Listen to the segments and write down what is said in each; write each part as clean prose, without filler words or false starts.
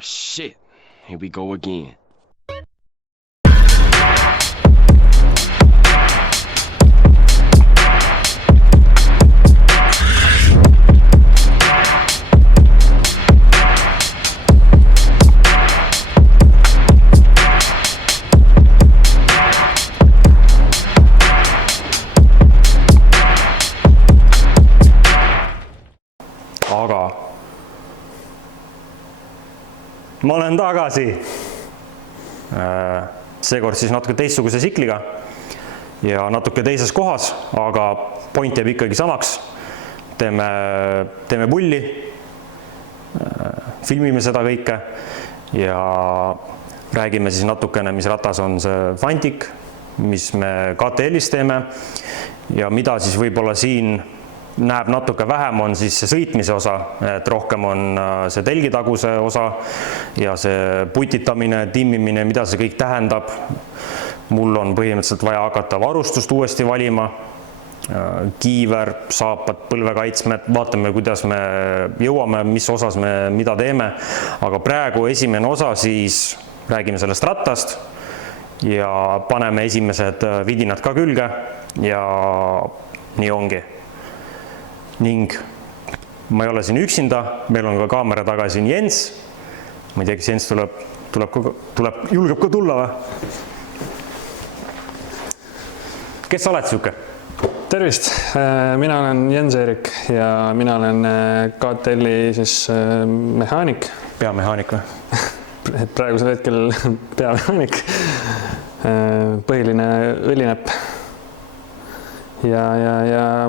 shit. Here we go again. Aga ma olen tagasi. Seekord siis natuke teistsuguse tsikliga ja natuke teises kohas, aga point jääb ikkagi samaks. Teeme pulli, filmime seda kõike ja räägime siis natukene, mis ratas on see Fantic, mis me KTL-is teeme ja mida siis võib-olla siin näeb natuke vähem on siis see sõitmise osa, et rohkem on see telgitaguse osa ja see putitamine, timmimine, mida see kõik tähendab. Mul on põhimõtteliselt vaja hakata varustust uuesti valima, kiiver, saapad, põlvekaitsmed, vaatame, kuidas me jõuame, mis osas me mida teeme. Aga praegu esimene osa siis räägime sellest rattast ja paneme esimesed vidinad ka külge ja nii ongi. Ning ma ei ole siin üksinda, meil on ka kaamera taga siin Jens. Ma ei tea, kas Jens julgeb ka tulla või? Kes sa oled siuke? Tervist, mina olen Jens-Erik ja mina olen KTL-i siis mehaanik. Peamehaanik või? Praegusel hetkel peamehaanik, põhiline õlinepp. Ja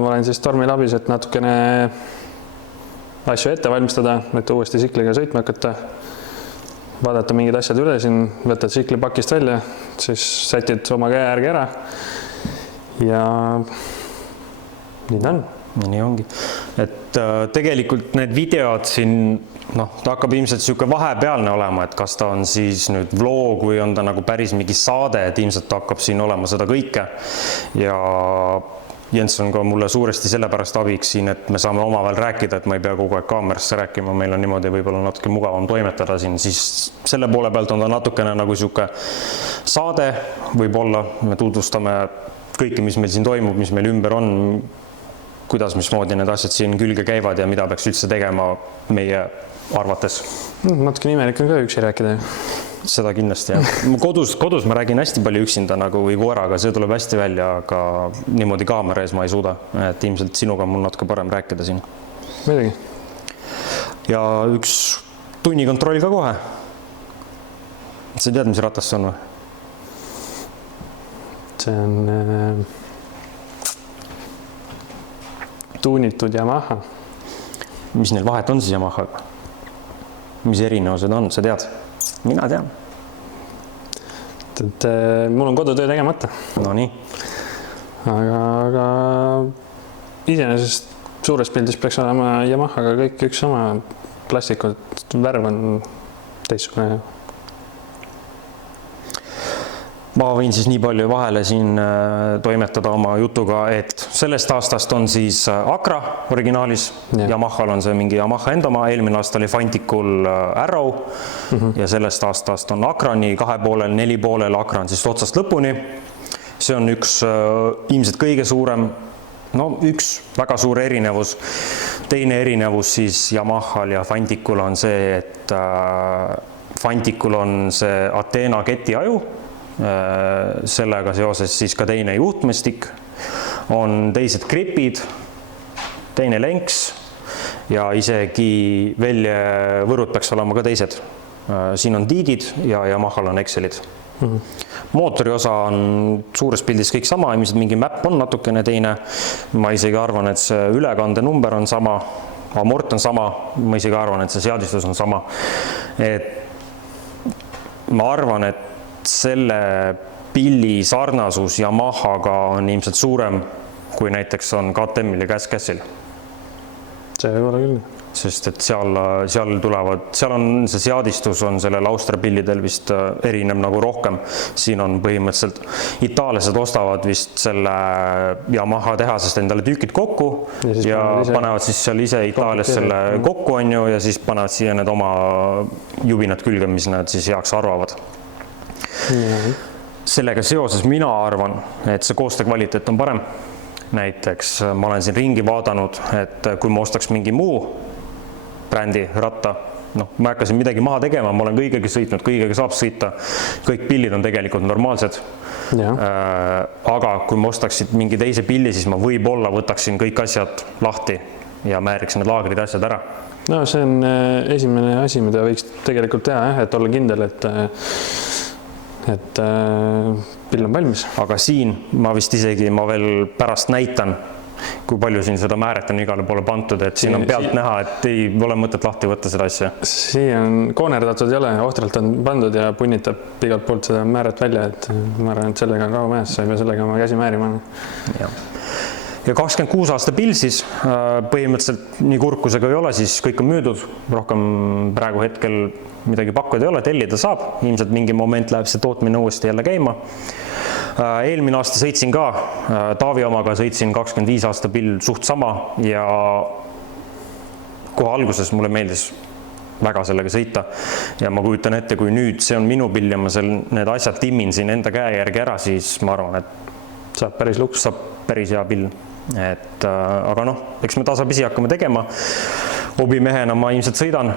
ma olen siis Tormil abis, et natukene asju ette valmistada, et uuesti tsikliga sõitma hakata. Vaadata mingid asjad üle siin, võtta tsikli pakist välja, siis sätid oma käe järgi ära. Ja nii ta on. Nii ongi. Et tegelikult need videod siin, ta hakkab ilmselt siuke vahepealne olema, et kas ta on siis nüüd vlog või on ta nagu päris mingi saade, et ilmselt hakkab siin olema seda kõike. Ja Jens on ka mulle suuresti sellepärast abiks siin, et me saame omavahel rääkida, et ma ei pea kogu aeg kaamerasse rääkima, meil on niimoodi võib-olla natuke mugavam toimetada siin, siis selle poole pealt on ta natukene nagu siuke saade, võib-olla me tutvustame kõike, mis meil siin toimub, mis meil ümber on, kuidas mismoodi need asjad siin külge käivad ja mida peaks üldse tegema meie arvates. Natuke nimelik on ka üksi rääkida. Seda kindlasti, jah. Kodus ma räägin hästi palju üksinda nagu või koeraga, see tuleb hästi välja, aga niimoodi kaamera ees ma ei suuda. Et ilmselt sinuga on mul natuke parem rääkida siin. Midagi. Ja üks tunnikontroll ka kohe. Sa tead, mis ratas see on või? See on tuunitud Yamaha. Mis neil vahet on siis Yamahaga? Mis erinevused on, sa tead? Mina tean. Mul on kodutöö tegemata. No nii. Aga iseenesest suures pildis peaks olema Yamahaga kõik üks sama plastikud, värv on teistsugune. Ma võin siis nii palju vahele siin toimetada oma jutuga, et sellest aastast on siis Acra originaalis. Yamahal on see mingi Yamaha endama, eelmine aasta oli Fanticul Arrow ja sellest aastast on Acra nii 2,5, 4,5, Acra on siis otsast lõpuni. See on üks ilmselt kõige suurem, üks väga suur erinevus. Teine erinevus siis Yamahal ja Fanticul on see, et Fanticul on see Athena ketiaju, sellega seoses siis ka teine juhtmestik, on teised gripid, teine lenks ja isegi väljavõrud peaks olema ka teised. Siin on diidid ja Yamahal on Excelid. Mootori osa on suures pildis kõik sama, ilmselt mingi map on natukene teine. Ma isegi arvan, et see ülekande number on sama, amort on sama, ma isegi arvan, et see seadistus on sama. Et ma arvan, et selle pilli sarnasus Yamahaga on ilmselt suurem, kui näiteks on KTM-il ja Gas-Gasil. See võib olla küll. sest et seal on see seadistus on sellel Austria pillidel vist erineb nagu rohkem. Siin on põhimõtteliselt, itaallased ostavad vist selle Yamaha tehasest endale tükid kokku ja panevad siis seal ise Itaalias selle kokku on ju ja siis panevad siia need oma jubinad külge, mis nad siis heaks arvavad. Sellega seoses mina arvan, et see koostöö kvaliteet on parem. Näiteks ma olen siin ringi vaadanud, et kui ma ostaks mingi muu brändi ratta, ma ei hakka siin midagi maha tegema, ma olen kõigega sõitnud, kõigega saab sõita, kõik pillid on tegelikult normaalsed. Aga kui ma ostaksid mingi teise pilli, siis ma võib-olla võtaksin kõik asjad lahti ja määriksin need laagrid asjad ära. No see on esimene asi, mida võiks tegelikult teha, et olla kindel, et pill on valmis. Aga siin ma vist isegi veel pärast näitan, kui palju siin seda määret on igale poole pandud, et siin on pealt näha, et ei ole mõtet lahti võtta seda asja. Siin on koonerdatud ei ole, ohtralt on pandud ja punnitab igalt poolt seda määret välja, et ma arvan, et sellega on rahu mees, sa ei pea sellega oma käsi määrima. Ja 26 aasta pill siis põhimõtteliselt nii kurkusega ei ole, siis kõik on müüdud, rohkem praegu hetkel midagi pakkuda ei ole, tellida saab, ilmselt mingi moment läheb see tootmine uuesti jälle käima. Eelmine aasta sõitsin ka, Taavi omaga sõitsin 25 aasta pill suht sama ja kohe alguses mulle meeldis väga sellega sõita ja ma kujutan ette, kui nüüd see on minu pill ja ma need asjad timmin siin enda käe järgi ära, siis ma arvan, et saab päris hea pill. Aga eks me tasapisi hakkame tegema. Hobimehena ma ilmselt sõidan,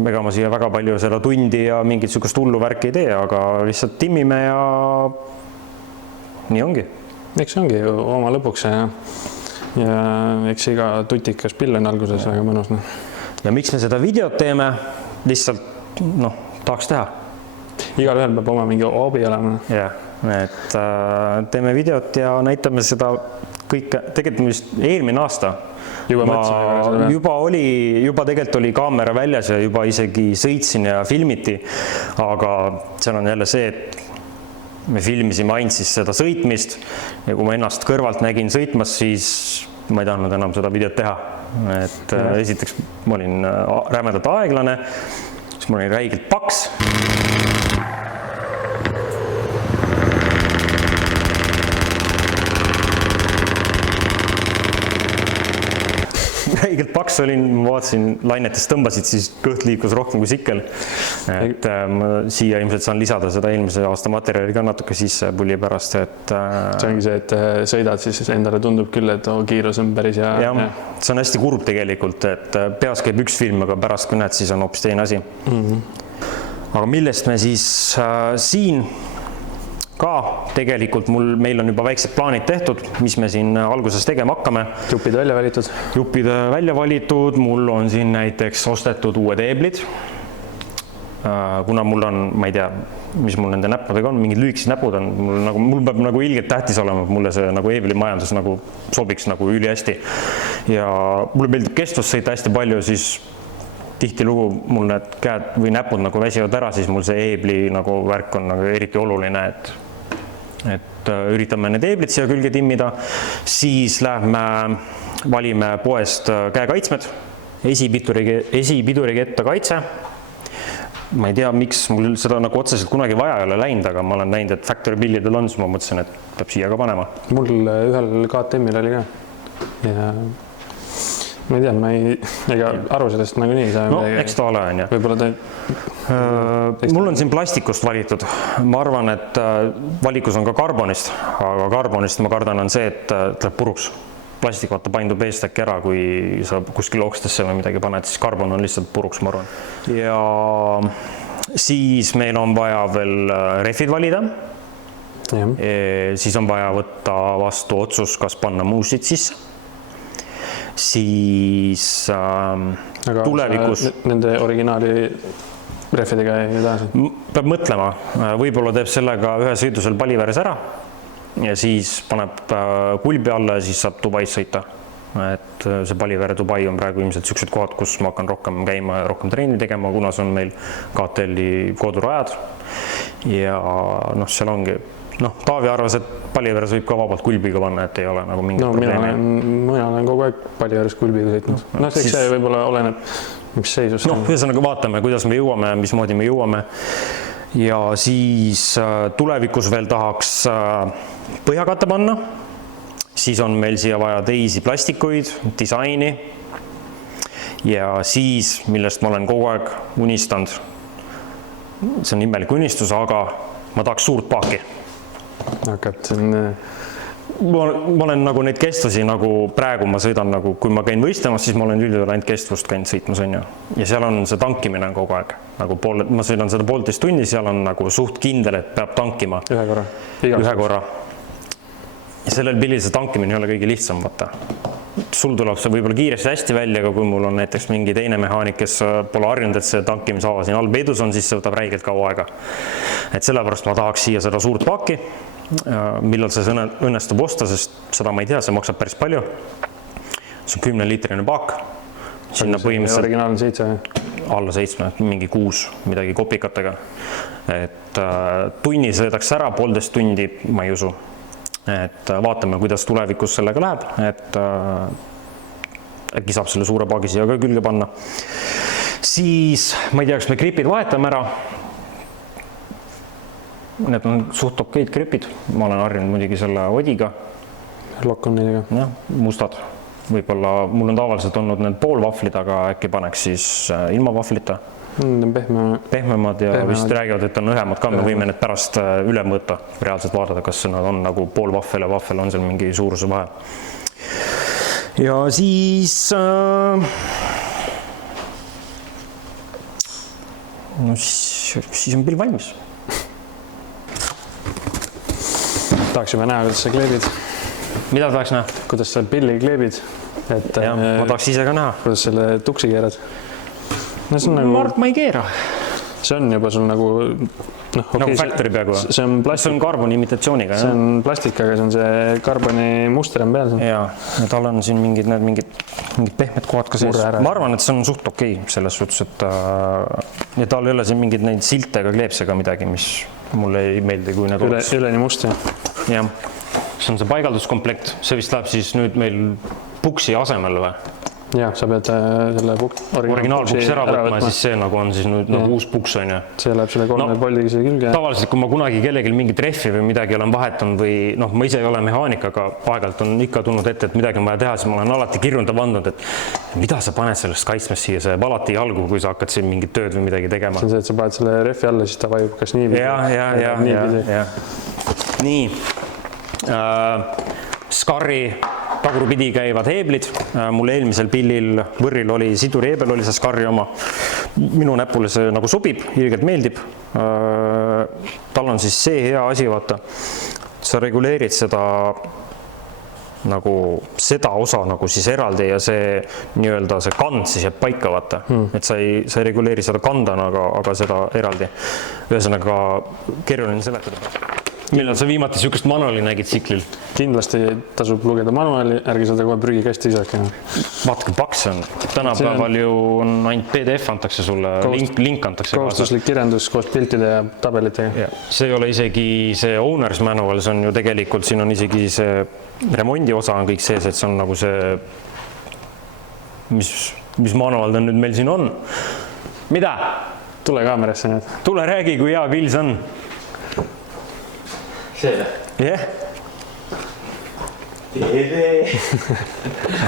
ega ma siia väga palju seda tundi ja mingit sükust hullu värki ei tee, aga lihtsalt timmime ja nii ongi. Eks ongi ju oma lõpuks ja eks iga tutikas pill on alguses väga mõnus. Ja miks me seda videot teeme? Lihtsalt, tahaks teha. Igal ühel peab oma mingi hobi olema. Et teeme videot ja näitame seda kõike, tegelikult eelmine aasta juba tegelikult oli kaamera väljas ja juba isegi sõitsin ja filmiti, aga seal on jälle see, et me filmisime ainult siis seda sõitmist ja kui ma ennast kõrvalt nägin sõitmas, siis ma ei tahtnud enam seda videot teha. Et esiteks ma olin rämedalt aeglane, siis ma olin räigelt paks. Räigelt paks olin, ma vaatasin, lainetest tõmbasid, siis kõht liikus rohkem kui sikkel. Et siia ilmselt saan lisada seda eelmise aasta materjali ka natuke sisse pulli pärast. See ongi see, et sõidad, siis endale tundub küll, et kiirus on päris hea. Ja, see on hästi kurb tegelikult, et peas käib üks film, aga pärast kui näed, siis on hoopis teine asi. Aga millest me siis siin ka tegelikult meil on juba väiksed plaanid tehtud, mis me siin alguses tegema hakkame. Jupid välja valitud? Jupid välja valitud, mul on siin näiteks ostetud uued eeblid. Kuna mul on, ma ei tea, mis mul nende näppudega on, mingid lühikesed näpud on, mul peab nagu ilgelt tähtis olema, et mulle see nagu eebli majandus nagu sobiks nagu üli hästi. Ja mulle meeldib kestvus sõita hästi palju, siis tihtilugu mul need käed või näpud nagu väsivad ära, siis mul see eebli nagu värk on nagu eriti oluline, et üritame need eeblid siia külge timmida, siis valime poest käekaitsmed, esipiduriketta kaitse. Ma ei tea, miks mul seda nagu otseselt kunagi vaja ei ole läinud, aga ma olen näinud, et factory pillidel on, siis ma mõtlesin, et peab siia ka panema. Mul ühel KTM-il oli ka ja ma ei tea, ega aru sellest nagu nii saa. Eks ta ole on, jah. Võib-olla mul on siin plastikust valitud. Ma arvan, et valikus on ka karbonist, aga karbonist ma kardan on see, et läheb puruks. Plastik vaata paindub eest äkki ära, kui sa kuskil okstesse või midagi paned, siis karbon on lihtsalt puruks, ma arvan. Ja siis meil on vaja veel rehvid valida. Siis on vaja võtta vastu otsus, kas panna muusid sisse. Siis tulevikus nende originaali rehvidega ei taha? Peab mõtlema, võib-olla teeb sellega ühe sõidusel paliveres ära ja siis paneb kulbi alla ja siis saab Dubais sõita. Et see palivere Dubai on praegu ilmselt sellised kohad, kus ma hakkan rohkem käima ja rohkem treeni tegema, kuna see on meil KTL-i kodurajad ja seal ongi noh, Taavi arvas, et palli veres võib ka vabalt kulbiga panna, et ei ole nagu mingit probleemi. Mina olen kogu aeg palli veres kulbiga sõitnud. Noh, siis see võib-olla oleneb, mis seisus. Noh, ühesõnaga vaatame, kuidas me jõuame, mismoodi me jõuame. Ja siis tulevikus veel tahaks põhjakatte panna. Siis on meil siia vaja teisi plastikuid, disaini. Ja siis, millest ma olen kogu aeg unistanud, see on imelik unistus, aga ma tahaks suurt paaki. Ma olen nagu neid kestvusi, nagu praegu ma sõidan, nagu kui ma käin võistlemas, siis ma olen üldjuhul ainult kestvust käinud sõitmas, on ju. Ja seal on see tankimine kogu aeg. Nagu ma sõidan seda 1,5 tunni, seal on nagu suht kindel, et peab tankima. Ühe korra. Ja sellel pillil see tankimine ei ole kõige lihtsam, vaata. Sul tuleb see võib-olla kiiresti hästi välja, aga kui mul on näiteks mingi teine mehaanik, kes pole harjunud, et see tankimishaava siin all peidus on, siis see võtab räigelt kaua aega. Et sellepärast ma tahaks siia seda suurt paaki, millal see õnnestub osta, sest seda ma ei tea, see maksab päris palju. See on 10-liitrine paak. Sinna põhimõtteliselt originaal on 7. Alla 7, mingi 6, midagi kopikatega. Et tunni sõidaks ära, 1,5 tundi, ma ei usu. Et vaatame, kuidas tulevikus sellega läheb, et äkki saab selle suure paagi siia ka külge panna. Siis, ma ei tea, kas me gripid vahetame ära. Need on suht okeid gripid. Ma olen harjunud muidugi selle Odiga. Lokoniga. Ja, mustad. Võib-olla mul on tavaliselt olnud need poolvahvlid, aga äkki paneks siis ilma vahvlita. Pehmemad ja vist räägivad, et on õhemad ka, me võime need pärast üle mõõta, reaalselt vaadata, kas nad on nagu pool vahvel ja vahvel on seal mingi suuruse vahe. Ja siis no siis on pill valmis. Tahaksime näha, kuidas sa kleebid. Mida tahaks näha? Kuidas sa pilli kleebid? Ja, ma tahaks ise ka näha. Kuidas selle tuksi keerad? No, nagu, Mart, ma ei keera. See on juba sul nagu... No, okay, nagu factory peaaegu. See on karboni imitatsiooniga. See on plastikaga, see on see karboni muster on peal. Jaa, ja tal on siin mingid pehmed kohad ka sees. Ma arvan, et see on suht okei selles suhtes, et ja tal ei ole siin mingid neid silte ega kleepsega midagi, mis mulle ei meeldi, kui need oleks. Üleni must, jah. See on see paigalduskomplekt. See vist läheb siis nüüd meil puksi asemel või? Jah, sa pead selle originaalpuksi ära võtma ja siis see nagu on siis nüüd nagu uus puks on ju. See läheb selle 3 poldiga siia külge. Tavaliselt, kui ma kunagi kellelgi mingit rehvi või midagi olen vahetanud või noh, ma ise ei ole mehaanik, aga aegalt on ikka tulnud ette, et midagi on vaja teha, siis ma olen alati kirjunda vandnud, et mida sa paned sellest kaitsmest siia, see alati jalgu, kui sa hakkad siin mingit tööd või midagi tegema. See on see, et sa paned selle rehvi alla, siis ta vajub kas niipidi. Ja. Nii. Scarri tagurpidi käivad heeblid. Mul eelmisel pillil võrril oli siduriheebel, oli see Scarri oma. Minu näpule see nagu sobib, ilgelt meeldib. Tal on siis see hea asi, vaata. Sa reguleerid seda nagu seda osa nagu siis eraldi ja see nii-öelda see kand siis jääb paika, vaata. Et sa ei reguleeri seda kandana, aga seda eraldi. Ühesõnaga keeruline seletada. Millal sa viimati sükest manuali nägid tsiklil? Kindlasti tasub lugeda manuali, ärgi seda kohe prügikästi isake. Vaata, kui paks on. Tänapäeval ju on ainult PDF antakse sulle, link antakse. Kohustuslik kirjandus koos piltide ja tabelitega. Ja, see ei ole isegi see owner's manual, see on ju tegelikult, siin on isegi see remondi osa on kõik sees, et see on nagu see, mis manual ta nüüd meil siin on. Mida? Tule kaamerasse nüüd. Tule räägi, kui hea pill see on. See? Jah. TV.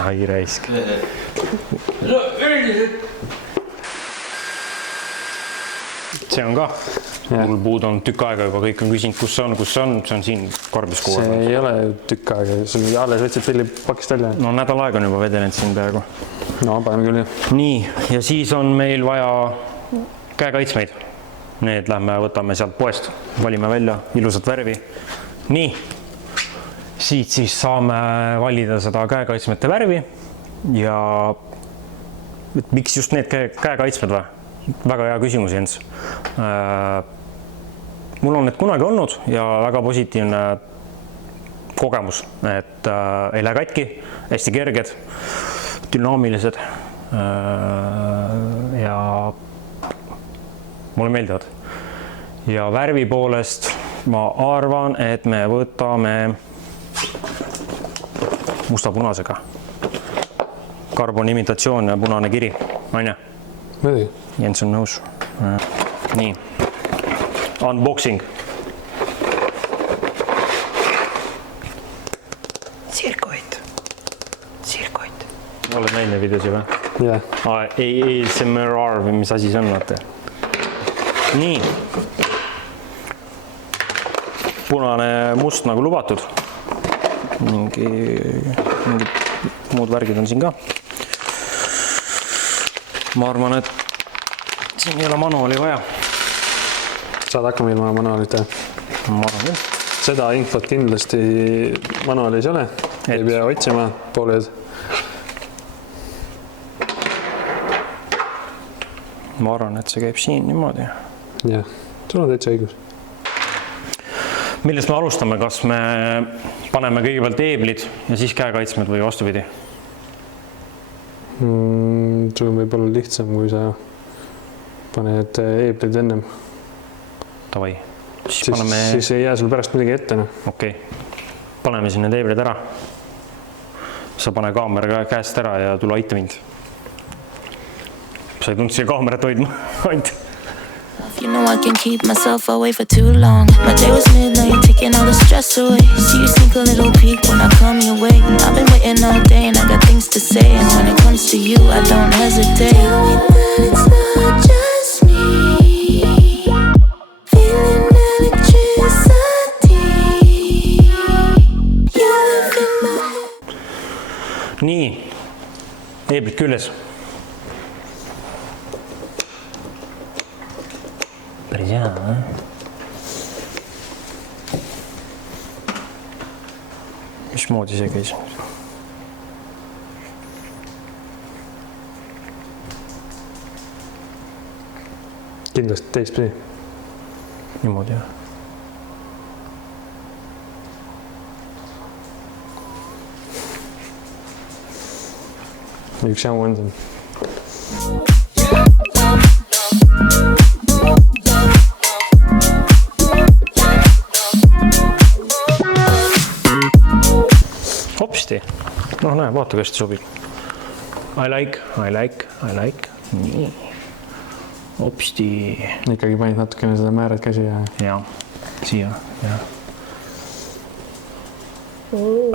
Ai, raisk. No, üldiselt. See on ka. Mul puud on tükk aega juba, kõik on küsinud, kus see on siin karbis kogu aeg. See ei ole tükk aega, see on alles võtsid pilli pakist välja. No nädal aega on juba vedelenud siin peaaegu. No, paneme küll. Nii, ja siis on meil vaja käekaitsmeid. Need lähme võtame sealt poest, valime välja ilusat värvi. Nii, siit siis saame valida seda käekaitsmete värvi ja miks just need käekaitsmed või? Väga hea küsimus, Jens. Mul on need kunagi olnud ja väga positiivne kogemus, et ei lähe katki, hästi kerged, dünaamilised ja mulle meeldivad. Ja värvi poolest ma arvan, et me võtame musta-punasega. Karboni imitatsioon ja punane kiri, on ju? Mõdi. Jens on nõus. Nii. Unboxing. Sirkoit. Oled näinud videosi või? Jah. ASMR või mis asi see on, vaata. Nii. Punane must nagu lubatud. Mingid muud värgid on siin ka. Ma arvan, et siin ei ole manuali vaja. Saad hakkama ilma manuaalita? Ma arvan küll. Seda infot kindlasti manuaalis ei ole. Ei pea otsima pooled. Ma arvan, et see käib siin niimoodi. Jah, sul on täitsa õigus. Millest me alustame? Kas me paneme kõigepealt eeblid ja siis käekaitsmed või vastupidi? Sul võib olla lihtsam, kui sa paned eeblid ennem. Tavai. Siis ei jää sul pärast midagi ette. Okei. Paneme siin need eeblid ära. Sa pane kaamera käest ära ja tule aita mind. Sa ei tulnud siia kaamerat hoidma. Ainult. You know I can keep myself away for too long. My day was midnight, taking all the stress away. See you sneak a little peek when I come your way. I've been waiting all day and I got things to say. And when it comes to you, I don't hesitate. Tell me that it's not just me, feeling electricity. You live in my head. Nii, eeblid küljes. Päris hea, Mismoodi see käis? Kindlasti teistpidi. Niimoodi, jah. Üks jamu on siin. Hopsti. Noh, näe, vaata, kas sobib. I like. Nii. Hopsti. Ikkagi panid natukene seda määrad käsi ja... Ja, siia, ja.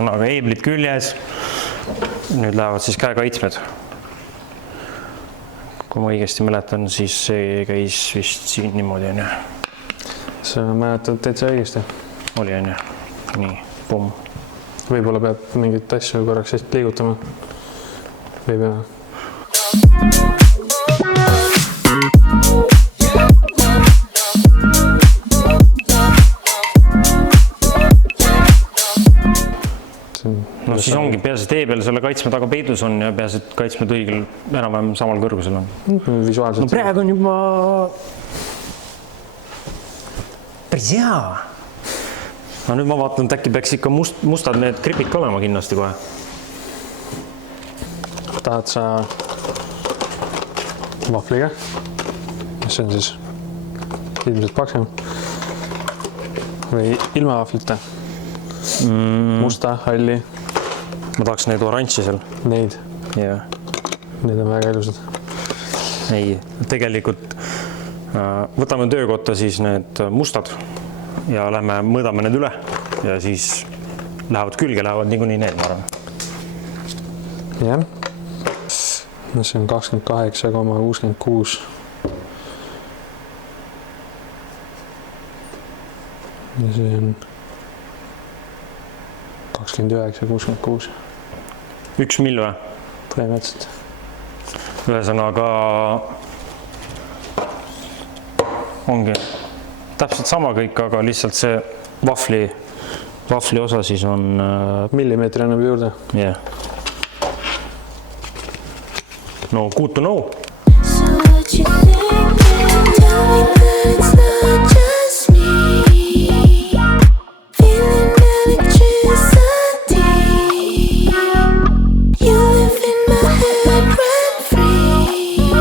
Aga eeblid küljes. Nüüd lähevad siis käekaitsmed. Kui ma õigesti mäletan, siis see käis vist siin niimoodi, on ju. Sa mäletad täitsa õigesti. Oli, on ju. Nii, pumm. Võib-olla peab mingit asju korraks hästi liigutama. Või pea. No siis ongi peas, et eebel selle kaitsme taga peidus on ja peas, et kaitsmed õigel enam-vähem samal kõrgusel on. Visuaalselt. No praegu on juba... Päris hea! No nüüd ma vaatan, et äkki peaks ikka mustad need gripid ka olema kindlasti kohe. Tahad sa vahvliga, mis on siis ilmselt paksem, või ilma vahvlita? Musta, halli? Ma tahaks neid oranži seal. Neid? Jah. Need on väga ilusad. Ei, tegelikult võtame töökotta siis need mustad ja lähme mõõdame need üle ja siis lähevad külge, lähevad niikuinii need, ma arvan. Jah. No see on 28,66. Ja see on 29,66. 1 mill või? Põhimõtteliselt. Ühesõnaga ongi täpselt sama kõik, aga lihtsalt see vahvli osa siis on... Millimeetri annab juurde. Yeah. No, good to know. So what you think? Tell me that it's not just me, feeling electricity. You live in my head rent free.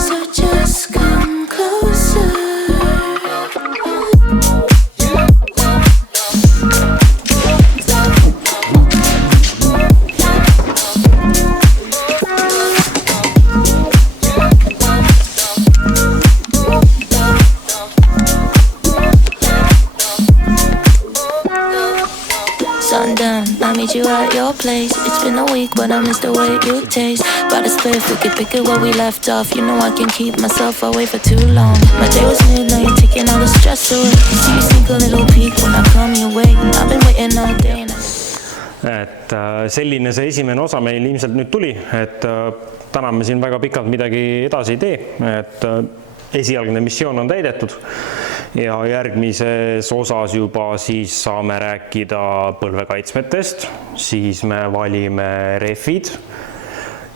So just come closer. place. It's been a week, but I miss the way you taste. But I swear if we could pick it where we left off, you know I can keep myself away for too long. My day was midnight, taking all the stress away. See you sneak a little peek when I come your way. I've been waiting all day and et selline see esimene osa meil ilmselt nüüd tuli, et täna me siin väga pikalt midagi edasi ei tee, et esialgne missioon on täidetud ja järgmises osas juba siis saame rääkida põlvekaitsmetest, siis me valime refid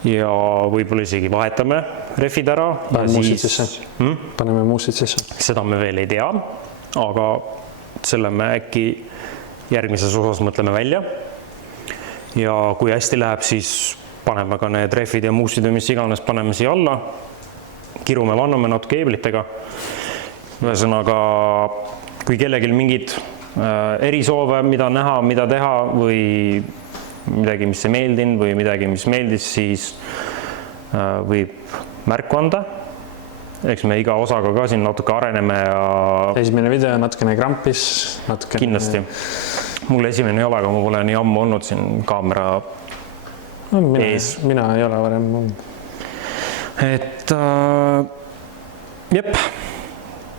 ja võib-olla isegi vahetame refid ära. Paneme muusid sisse. Seda me veel ei tea, aga selle me äkki järgmises osas mõtleme välja. Ja kui hästi läheb, siis paneme ka need refid ja muusid või mis iganes paneme siia alla, kirume, vanname natuke keeblitega. Ühesõnaga, kui kellegil mingid erisoove, mida näha, mida teha või midagi, mis ei meeldin või midagi, mis meeldis, siis võib märku anda. Eks me iga osaga ka siin natuke areneme ja... Esimene video natukene krampis, natukene... Kindlasti. Mul esimene ei ole, aga ma pole nii ammu olnud siin kaamera ees. Mina ei ole varem. Et jep,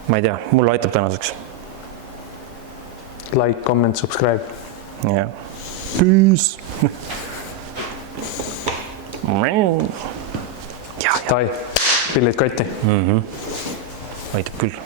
ma ei tea, mulle aitab tänaseks. Like, comment, subscribe. Ja. Peace! Tai, pillid kotti. Aitab küll.